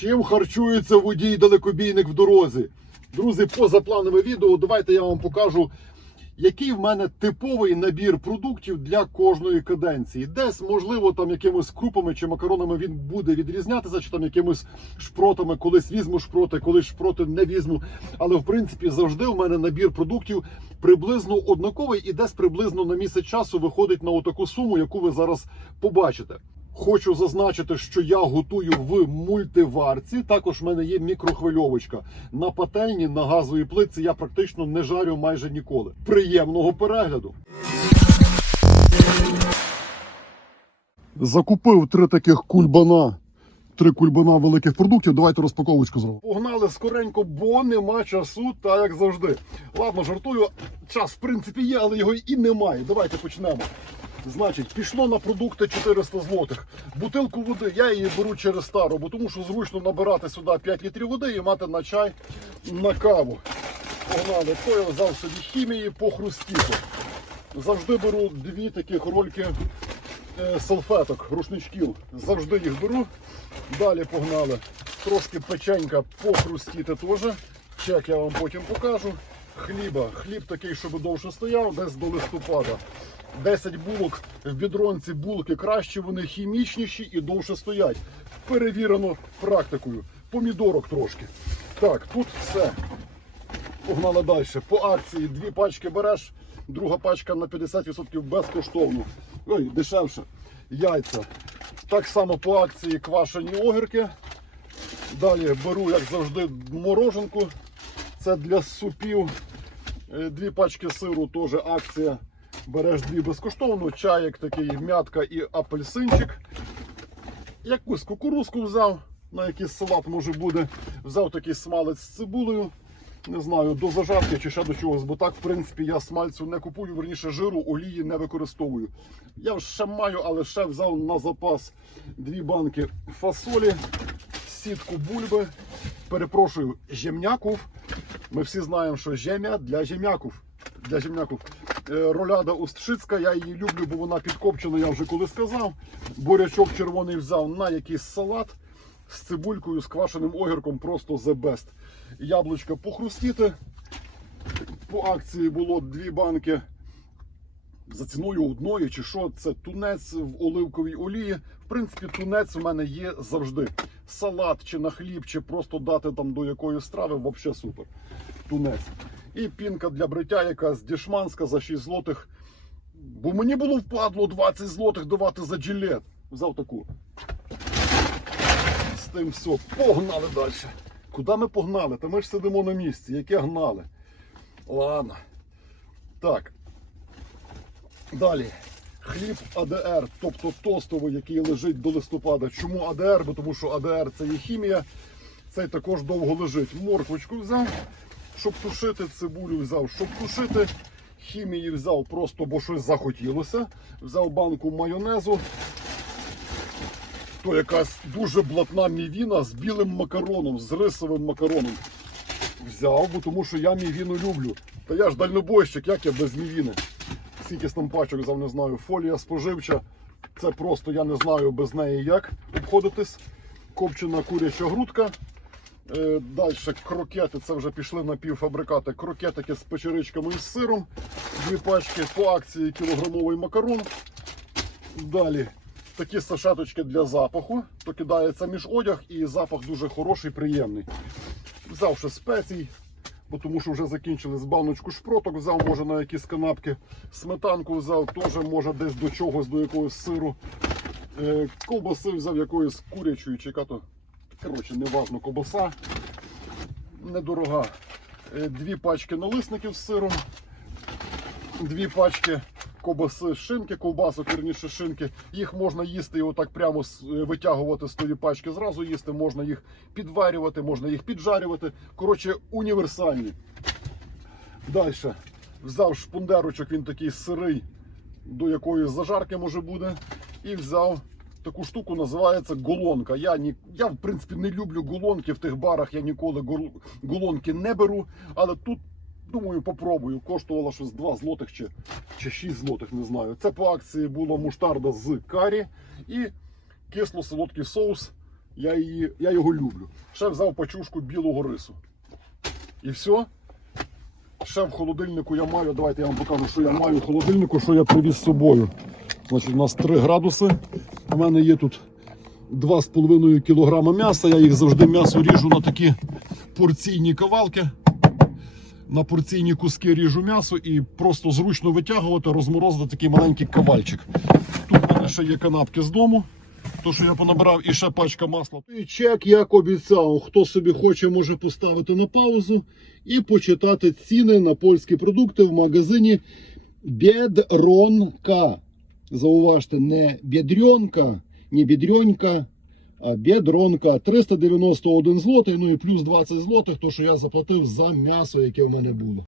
Чим харчується водій далекобійник в дорозі? Друзі, позапланове відео. Давайте я вам покажу, який в мене типовий набір продуктів для кожної каденції. Десь, можливо, там якимись крупами чи макаронами він буде відрізнятися, чи там якимись шпротами. Колись візьму шпроти, колись шпроти не візьму. Але в принципі завжди в мене набір продуктів приблизно однаковий і десь приблизно на місяць часу виходить на отаку суму, яку ви зараз побачите. Хочу зазначити, що я готую в мультиварці. Також в мене є мікрохвильовочка. На пательні на газовій плитці я практично не жарю майже ніколи. Приємного перегляду! Закупив три таких кульбана. Три кульбана великих продуктів. Давайте розпаковочку зробимо. Погнали скоренько, бо нема часу, так як завжди. Ладно, жартую. Час в принципі є, але його і немає. Давайте почнемо. Значить, пішло на продукти 400 злотих. Бутилку води я її беру через стару, бо тому що зручно набирати сюди 5 літрів води і мати на чай, на каву. Погнали. То я взяв собі хімії по хрустіку. Завжди беру дві таких рольки е, салфеток, рушничків. Завжди їх беру. Далі погнали. Трошки печенька похрустіти теж. Чек я вам потім покажу. Хліба. Хліб такий, щоб довше стояв, десь до листопада. 10 булок в бідронці булки краще, вони хімічніші і довше стоять. Перевірено практикою. Помідорок трошки. Так, тут все. Погнали далі. По акції дві пачки береш, друга пачка на 50% безкоштовно. Ой, дешевше. Яйця. Так само по акції квашені огірки. Далі беру, як завжди, мороженку. Це для супів. Е, Дві пачки сиру теж акція. Береш дві безкоштовно, чаєк такий, м'ятка і апельсинчик. Якусь кукурузку взяв, на якийсь салат може буде. Взяв такий смалець з цибулею. Не знаю, до зажарки чи ще до чогось, бо так, в принципі, я смальцю не купую, верніше жиру, олії не використовую. Я ще маю, але ще взяв на запас дві банки фасолі, сітку бульби. Перепрошую, жемняків. Ми всі знаємо, що жем'я для жем'яків. Для жем'яків. Е, Роляда устшицька, я її люблю, бо вона підкопчена, я вже коли сказав. Бурячок червоний взяв на якийсь салат з цибулькою, з квашеним огірком, просто the best. Яблучка похрустіти. По акції було дві банки за ціною одної, чи що, це тунець в оливковій олії. В принципі, тунець у мене є завжди. Салат чи на хліб, чи просто дати там до якоїсь страви, взагалі супер. Тунець. І пінка для бриття, якась дешманська за 6 злотих. Бо мені було впадло 20 злотих давати за джилет. Взяв таку. З тим все. Погнали далі. Куди ми погнали? Та ми ж сидимо на місці. Яке гнали? Ладно. Так. Далі. Хліб АДР, тобто тостовий, який лежить до листопада. Чому АДР? Бо тому що АДР це є хімія. Цей також довго лежить. Морквочку взяв, щоб тушити, цибулю взяв, щоб тушити. Хімії взяв просто, бо щось захотілося. Взяв банку майонезу. То якась дуже блатна мівіна з білим макароном, з рисовим макароном. Взяв, бо тому що я мівіну люблю. Та я ж дальнобойщик, як я без мівіни? Скільки там пачок взяв, не знаю. Фолія споживча. Це просто я не знаю без неї як обходитись. Копчена куряча грудка. Е, Далі крокети, це вже пішли на півфабрикати. Крокетики з печеричками і з сиром. Дві пачки по акції кілограмовий макарон. Далі такі сашеточки для запаху. То кидається між одяг і запах дуже хороший, приємний. Взяв ще спецій, бо тому що вже закінчили з баночку шпроток, взяв, може на якісь канапки. Сметанку взяв, теж може десь до чогось, до якогось сиру. Е, ковбаси взяв якоїсь курячої чи яка то. Коротше, неважно, ковбаса. Недорога. Е, Дві пачки налисників з сиром. Дві пачки ковбаси з шинки, ковбасок, вірніше шинки. Їх можна їсти і отак прямо е, витягувати з тої пачки. Зразу їсти, можна їх підварювати, можна їх піджарювати. Коротше, універсальні. Далі. Взяв шпундерочок, він такий сирий, до якоїсь зажарки може буде. І взяв таку штуку, називається голонка. Я, ні, я в принципі не люблю голонки в тих барах, я ніколи голонки не беру. Але тут, думаю, попробую. Коштувало щось 2 злотих чи, чи 6 злотих, не знаю. Це по акції було муштарда з карі і кисло-солодкий соус Я, її, я його люблю. Ще взяв пачушку білого рису. І все. Ще в холодильнику я маю. Давайте я вам покажу, що я маю в холодильнику, що я привіз з собою. Значить, у нас 3 градуси. У мене є тут 2,5 кг м'яса. Я їх завжди м'ясо ріжу на такі порційні кавалки. На порційні куски ріжу м'ясо і просто зручно витягувати, розморозити такий маленький кавальчик. Тут в мене ще є канапки з дому. То, що я понабирав, і ще пачка масла. І чек, як обіцяв, хто собі хоче, може поставити на паузу і почитати ціни на польські продукти в магазині Бєдронка. Зауважте, не бєдрьонка, не бідрьонька, а бєдронка. 391 злотий, ну і плюс 20 злотих, то що я заплатив за м'ясо, яке в мене було.